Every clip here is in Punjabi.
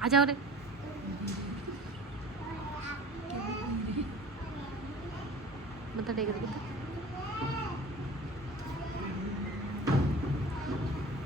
ਆ ਜਾ ਉਰੇ ਮੱਥਾ ਟੇਕ ਦੇ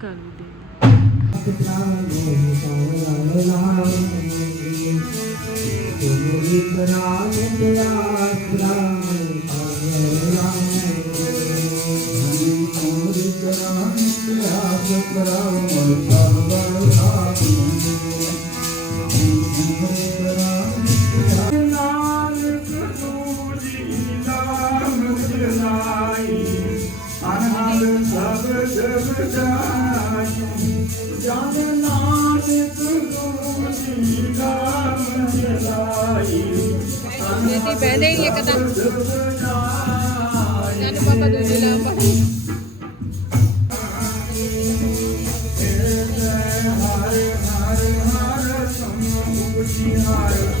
ਕਰ ਦੇ ਤੇ ਹਰ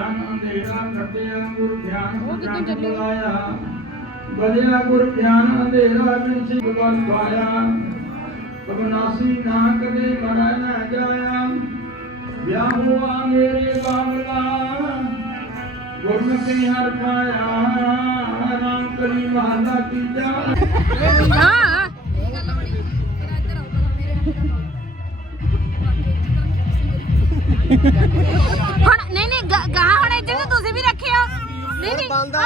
ਅਗਿਆਨ ਅੰਧੇਰਾ ਕੱਟਿਆ ਗੁਰ ਗਿਆਨ ਗਿਆਨ ਬੁਲਾਇਆ ਬਲਿਆ ਗੁਰ ਗਿਆਨ ਅੰਧੇਰਾ ਬਿਨਸੀ ਭਗਵਾਨ ਪਾਇਆ। ਅਬਨਾਸੀ ਨਾ ਕਦੇ ਮਰੈ ਨਾ ਜਾਇਆ। ਵਿਆਹ ਹੁਆ ਮੇਰੇ ਬਾਬਲਾ। ਗੁਰਮਤਿ ਹਰ ਪਾਇਆ। ਰਾਮ ਕਲੀ ਮਹਲਾ ਤੀਜਾ। ਹਾਂ ਹੁਣ ਨਹੀਂ ਨਹੀਂ ਗਾ ਗਾਹਾਂ ਹੁਣ ਨੂੰ ਤੁਸੀਂ ਵੀ ਰੱਖਿਓ। ਨਹੀਂ ਨਹੀਂ ਬੰਦ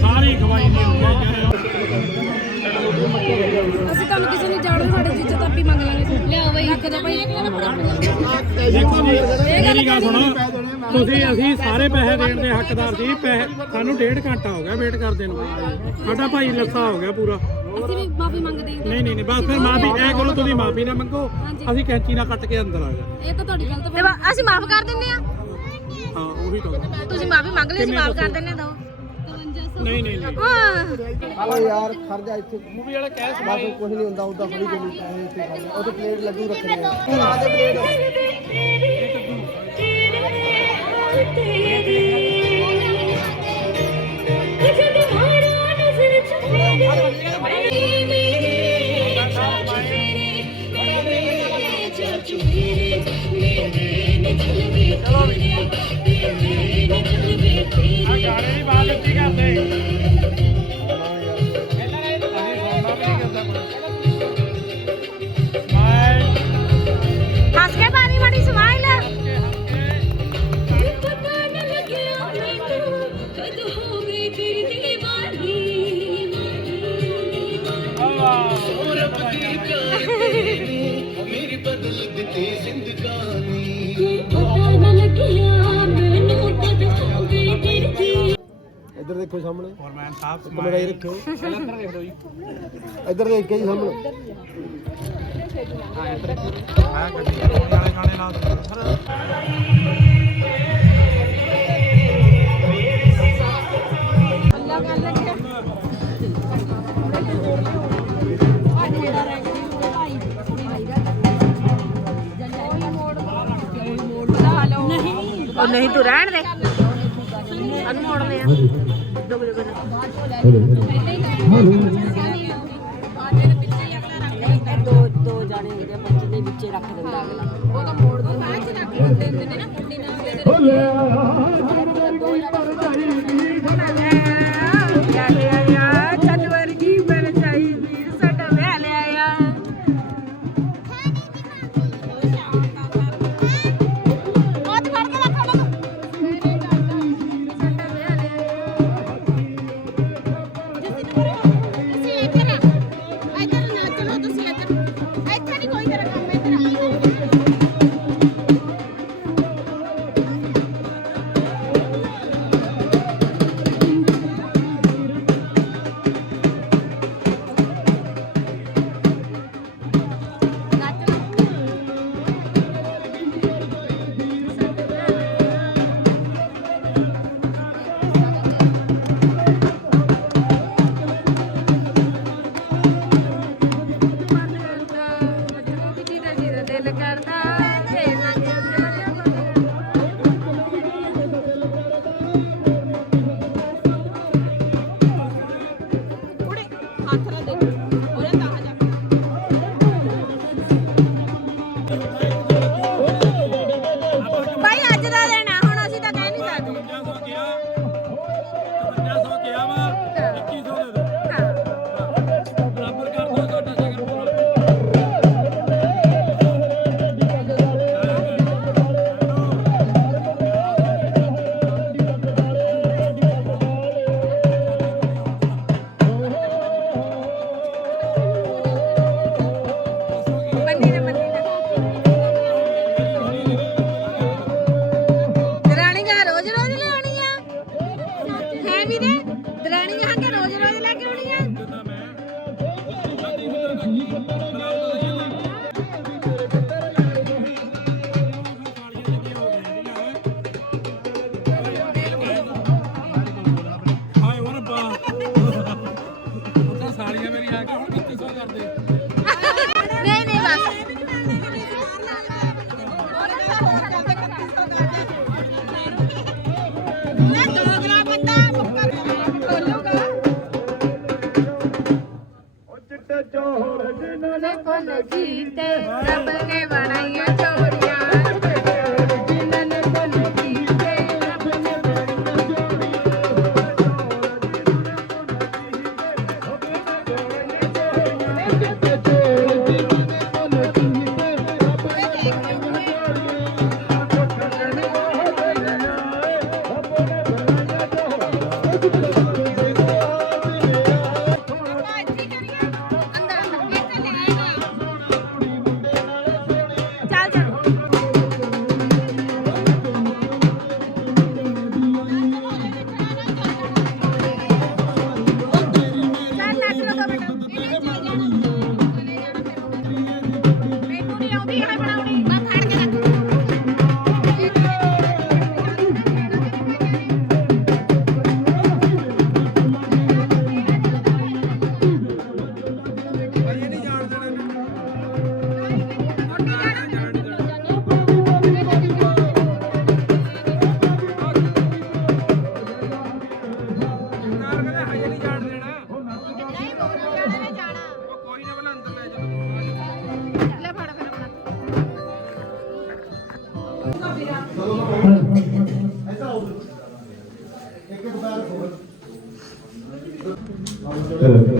ਸਾਰੀ ਖਵਾਈ ਦੀ ਅਸੀਂ ਤੁਹਾਨੂੰ ਕਿਸੇ ਨੂੰ ਜਾਣੋ ਸਾਡੇ ਜਿੱਤ ਤਾਂ ਆਪੀ ਮੰਗ ਲਾਂਗੇ। ਲਿਆਓ ਬਈ। ਹੱਕ ਦਾ ਭਾਈ ਦੇਖੋ ਜੀ ਮੇਰੀ ਗੱਲ ਸੁਣੋ। ਤੁਸੀਂ ਅਸੀਂ ਸਾਰੇ ਪੈਸੇ ਦੇਣ ਦੇ ਹੱਕਦਾਰ ਸੀ। ਪੈਸੇ ਸਾਨੂੰ ਡੇਢ ਘੰਟਾ ਹੋ ਗਿਆ ਵੇਟ ਕਰਦੇ ਨੂੰ। ਸਾਡਾ ਭਾਈ ਲੱਸਾ ਹੋ ਗਿਆ ਪੂਰਾ। ਅਸੀਂ ਵੀ ਮਾਫੀ ਮੰਗਦੇ ਹਾਂ। ਨਹੀਂ ਨਹੀਂ ਨਹੀਂ ਬਸ ਫਿਰ ਮਾਫੀ ਐ ਕਰੋ ਤੁਸੀਂ ਮਾਫੀ ਨਾ ਮੰਗੋ। ਅਸੀਂ ਕੈਂਚੀ ਨਾਲ ਕੱਟ ਕੇ ਅੰਦਰ ਆ ਗਏ। ਇਹ ਤਾਂ ਤੁਹਾਡੀ ਗਲਤ ਤੇ ਬਾ- ਅਸੀਂ ਮਾਫ ਕਰ ਦਿੰਨੇ ਆ ਹਾਂ ਉਹੀ ਤਾਂ। ਤੁਸੀਂ ਮਾਫੀ ਮੰਗ ਲਈ ਅਸੀਂ ਮਾਫ ਕਰ ਦਿੰਨੇ ਆ ਦੋ। ਨਹੀਂ ਨਹੀਂ ਨਹੀਂ। ਹਾਂ ਓ ਯਾਰ ਖੜ ਜਾ ਇੱਥੇ। ਮੂਵੀ ਵਾਲਾ ਕਹਿ ਬਸ ਕੁਝ ਨਹੀਂ ਹੁੰਦਾ ਉਦਾਂ ਫੜੀ ਚੱਲੀ ਪੈਸੇ ਇੱਥੇ ਉਹ ਤੇ ਪਲੇਟ ਲੱਡੂ ਰੱਖਣੇ ਆ ਤੂੰ ਲਾ ਦੇ ਪਲੇਟ ਆ ਸਾਹਮਣੇ। ਫੋਰਮੈਨ ਸਾਹਿਬ ਇੱਕ ਲੜਾਈ ਰੱਖਿਓ। ਪਹਿਲਾਂ ਅੰਦਰ ਦੇਖ ਲਓ ਜੀ। ਇੱਧਰ ਦੇਖ ਕੇ ਜੀ ਸਾਹਮਣੇ। ਹਾਂ ਇੱਧਰ ਆ ਗੱਡੀ ਰੋਣ ਵਾਲੇ ਗਾਣੇ ਲਾ ਦੋ ਸਰ। ਅੱਲਾ ਕਰ ਲੱਗੇ ਆ ਜਿਹੜਾ ਰਹਿ ਗਿਆ ਭਾਈ ਭਾਈ ਦਾ ਜੱਲੇ ਮੋੜ। ਮੋੜ ਬਣਾ ਲਓ। ਨਹੀਂ। ਉਹ ਨਹੀਂ ਤੂੰ ਰਹਿਣ ਦੇ। ਦੋ ਦੋ ਜਾਣੇ ਹੁੰਦੇ ਬੱਚੇ ਦੇ ਵਿੱਚ ਰੱਖ ਦਿੰਦਾ ਅਗਲਾ। Thank you. Gracias.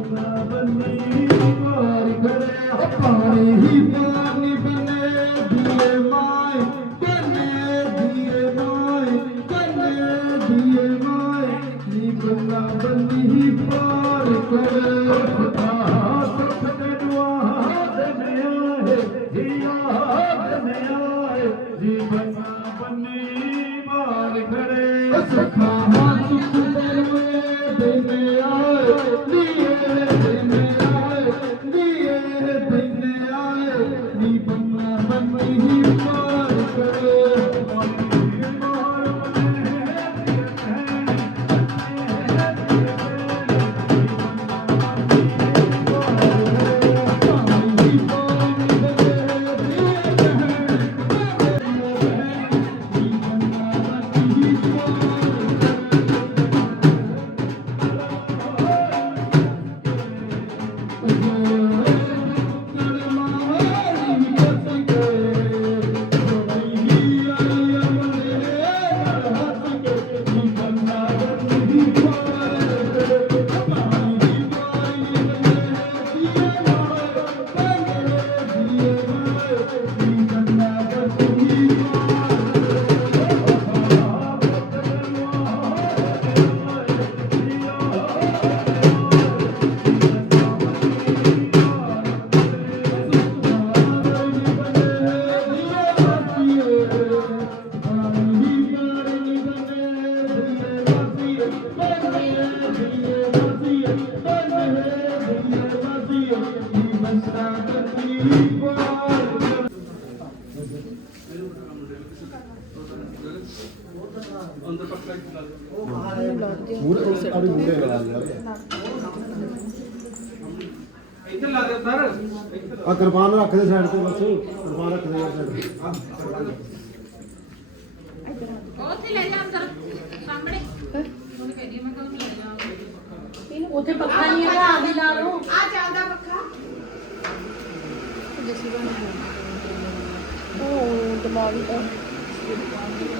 ਬੰਨਾ ਬੰਨੀ ਪਾਰ ਖੜੇ ਹੋ ਪਾਣੀ ਹੀ ਪਾਣੀ ਬੰਨੇ ਦੀਏ ਮਾਏ ਕੰਨੇ ਦੀਏ ਮਾਏ ਕੰਨੇ ਦੀਏ ਮਾਏ ਨੀ ਬੰਨਾ ਬੰਨੀ ਹੀ ਪਾਰ ਖੜੇ ਖੁਦਾ ਸਤਿ ਦੁਆ ਦੇ ਮਿਆ ਹੈ ਦੀਆ ਦੇ ਮਿਆ ਹੈ ਜੀਵਨ ਬੰਨੀ ਮਾਰ ਖੜੇ ਸਖਾ ਰੱਖ ਦੇ ਸਾਈਡ ਤੇ ਬਸ ਕਿਰਪਾਨ ਰੱਖ ਦੇ ਸਾਈਡ ਤੇ। ਉੱਥੇ ਲੈ ਜਾ ਅੰਦਰ ਸਾਹਮਣੇ। ਉਹਨੂੰ ਕਹਿੰਦੀ ਮੈਂ ਕਹਾਂ ਲੈ ਜਾ। ਉੱਥੇ ਪੱਖਾ ਨਹੀਂ ਹੈਗਾ ਆ ਵੀ ਲਾ ਲਓ। ਆ ਚੱਲਦਾ ਪੱਖਾ।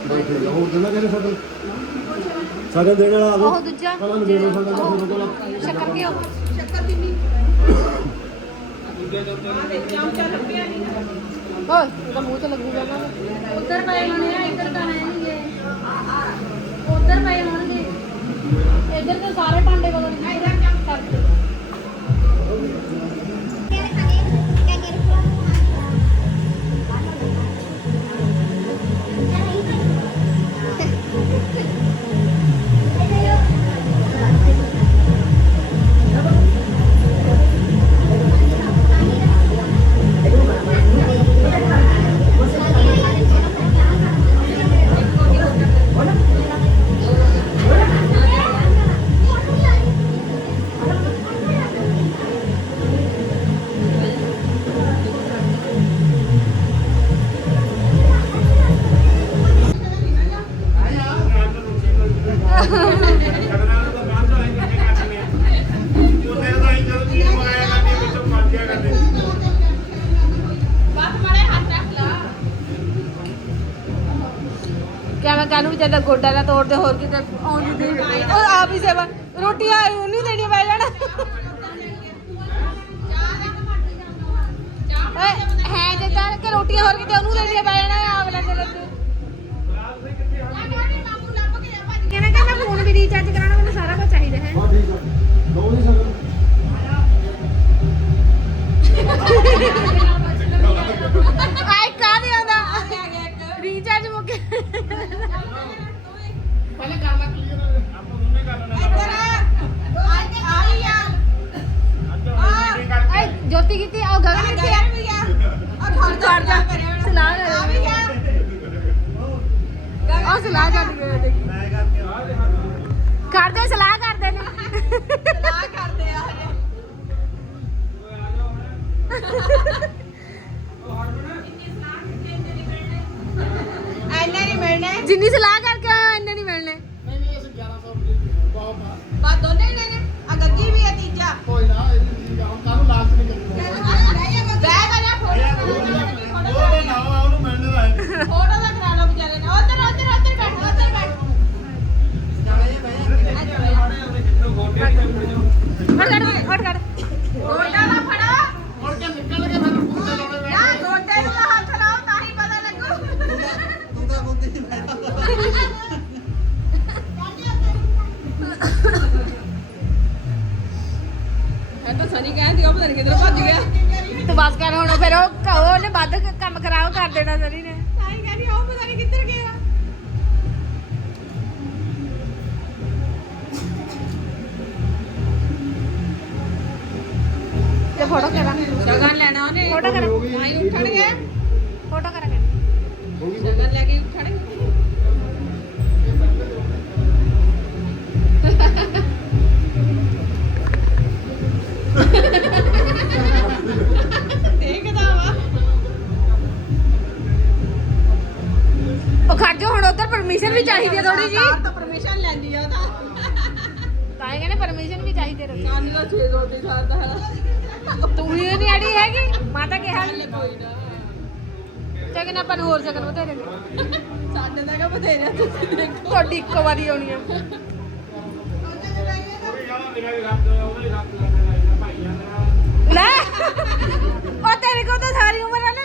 ਬਸ ਠੀਕ ਆ ਹੋਰ ਦਿੰਦਾ ਕਹਿੰਦੇ ਸਾਡੇ। ਸਾਡੇ ਦੇਣ ਵਾਲਾ ਉਹ ਦੂਜਾ ਦੇ ਸ਼ੱਕਰ ਕਿਉਂ ਸ਼ੱਕਰ ਕਿੰਨੀ ਓਏ ਉਹਦਾ ਮੂੰਹ ਤੇ ਲੱਗੂਗਾ ਨਾ ਉੱਧਰ ਪਏ ਹੋਣੇ ਆ, ਇੱਧਰ ਤਾਂ ਹੈ ਨਹੀਂ ਗੇ ਉੱਧਰ ਪਏ ਹੋਣਗੇ। ਇੱਧਰ ਤਾਂ ਸਾਰੇ ਗੋਡਾ ਨਾ ਤੋੜਦੇ ਹੋਰ ਕਿਤੇ ਆਉਂਦੀ ਦੇ ਉਹ ਆਪ ਹੀ ਸੇਵਾ ਜੋਤੀ ਕੀਤੀ ਆ ਗਗਨ ਕਿੱਥੇ ਆ। ਆ ਖੜ ਜਾ ਸਲਾਹ ਆ ਵੀ ਆ। ਆ ਸਲਾਹ ਕਰ ਗਏ ਕਰਦੇ ਸਲਾਹ ਕਰਦੇ ਨੇ। ਸਲਾਹ ਕਰਦੇ ਆ ਐਨੇ ਨਹੀਂ ਮਿਲਣੇ। ਜਿੰਨੀ ਸਲਾਹ ਕਰਕੇ ਹੋ ਐਨੇ ਨਹੀਂ ਮਿਲਣੇ। ਨਹੀਂ ਨਹੀਂ ਅਸੀਂ 1100 ਰੁਪਏ ਬਹੁਤ ਬਾ ਦੋਨੇ ਹੀ ਲੈਣੇ। ਆ ਗੱਗੀ ਵੀ ਆ ਤੀਜਾ। ਕੋਈ ਨਾ ਕੱਢ ਕੱਢ ਗੋਡਾ ਨਾ ਫੜਾ। ਮੁੜ ਕੇ ਨਿਕਲ ਕੇ ਮੈਨੂੰ ਪੁੱਛੇ ਲਾਉਣੇ ਨਾ ਗੋਡੇ ਨੂੰ ਤਾਂ ਹੱਥ ਲਾਓ ਤਾਂ ਹੀ ਪਤਾ ਲੱਗੂ। ਤੂੰ ਤਾਂ ਬੁੱਧੀ ਨਹੀਂ ਇਹ ਤਾਂ ਸਨੀ ਕਹਿੰਦੀ ਉਹ ਪਤਾ ਨਹੀਂ ਕਿਧਰ ਭੱਜ ਗਿਆ। ਤੂੰ ਬਸ ਕਰ ਹੁਣ ਫਿਰ ਉਹ ਉਹਨੇ ਵੱਧ ਕੰਮ ਕਰਾਓ ਕਰ ਦੇਣਾ ਸਰੀ ਨੇ। ਤਾਂ ਹੀ ਕਹਿੰਦੀ ਉਹ ਪਤਾ ਨਹੀਂ ਕਿੱਧਰ ਗਿਆ। ਫੋਟੋ ਕਰਾਂ ਸ਼ਗਨ ਲੈਣਾ ਉਹਨੇ। ਫੋਟੋ ਕਰਾਂ ਆਈ ਉੱਠਣਗੇ। ਫੋਟੋ ਕਰਾਂ ਸ਼ਗਨ ਲੈ ਕੇ ਉੱਠਣਗੇ। ਦੇਖਦਾ ਵਾ। ਉਹ ਖੜ ਜਾ ਹੁਣ ਉਧਰ ਪਰਮਿਸ਼ਨ ਵੀ ਚਾਹੀਦੀ ਹੈ ਥੋੜੀ ਜੀ ਸਾਰ ਤਾਂ ਪਰਮਿਸ਼ਨ ਲੈਂਦੀ ਆ ਤਾਂ। ਤਾਂ ਇਹ ਕਹਿੰਦੇ ਪਰਮਿਸ਼ਨ ਵੀ ਚਾਹੀਦੀ ਹੈ ਕੰਨ ਦਾ 6 ਰੋਟੀ ਖਾਂਦਾ ਹੈ ਤੂੰ ਹੀ ਨਹੀਂ ਅੜੀ ਹੈਗੀ ਮਾਤਾ ਕਿਹਾ ਕੋਈ ਨਾ। ਤੇ ਕਿਨਾ ਆਪਾਂ ਨੂੰ ਹੋਰ ਸਕਨ ਬਥੇਰੇ ਨੇ। ਸਾਡੇ ਦਾ ਕਾ ਬਥੇਰਾ ਤੁਸੀਂ ਦੇਖੋ। ਤੁਹਾਡੀ ਇੱਕੋ ਵਾਰੀ ਆਉਣੀ ਆ। ਲੈ ਉਹ ਤੇਰੇ ਕੋਲ ਤਾਂ ਸਾਰੀ ਉਮਰ ਵਾਲੇ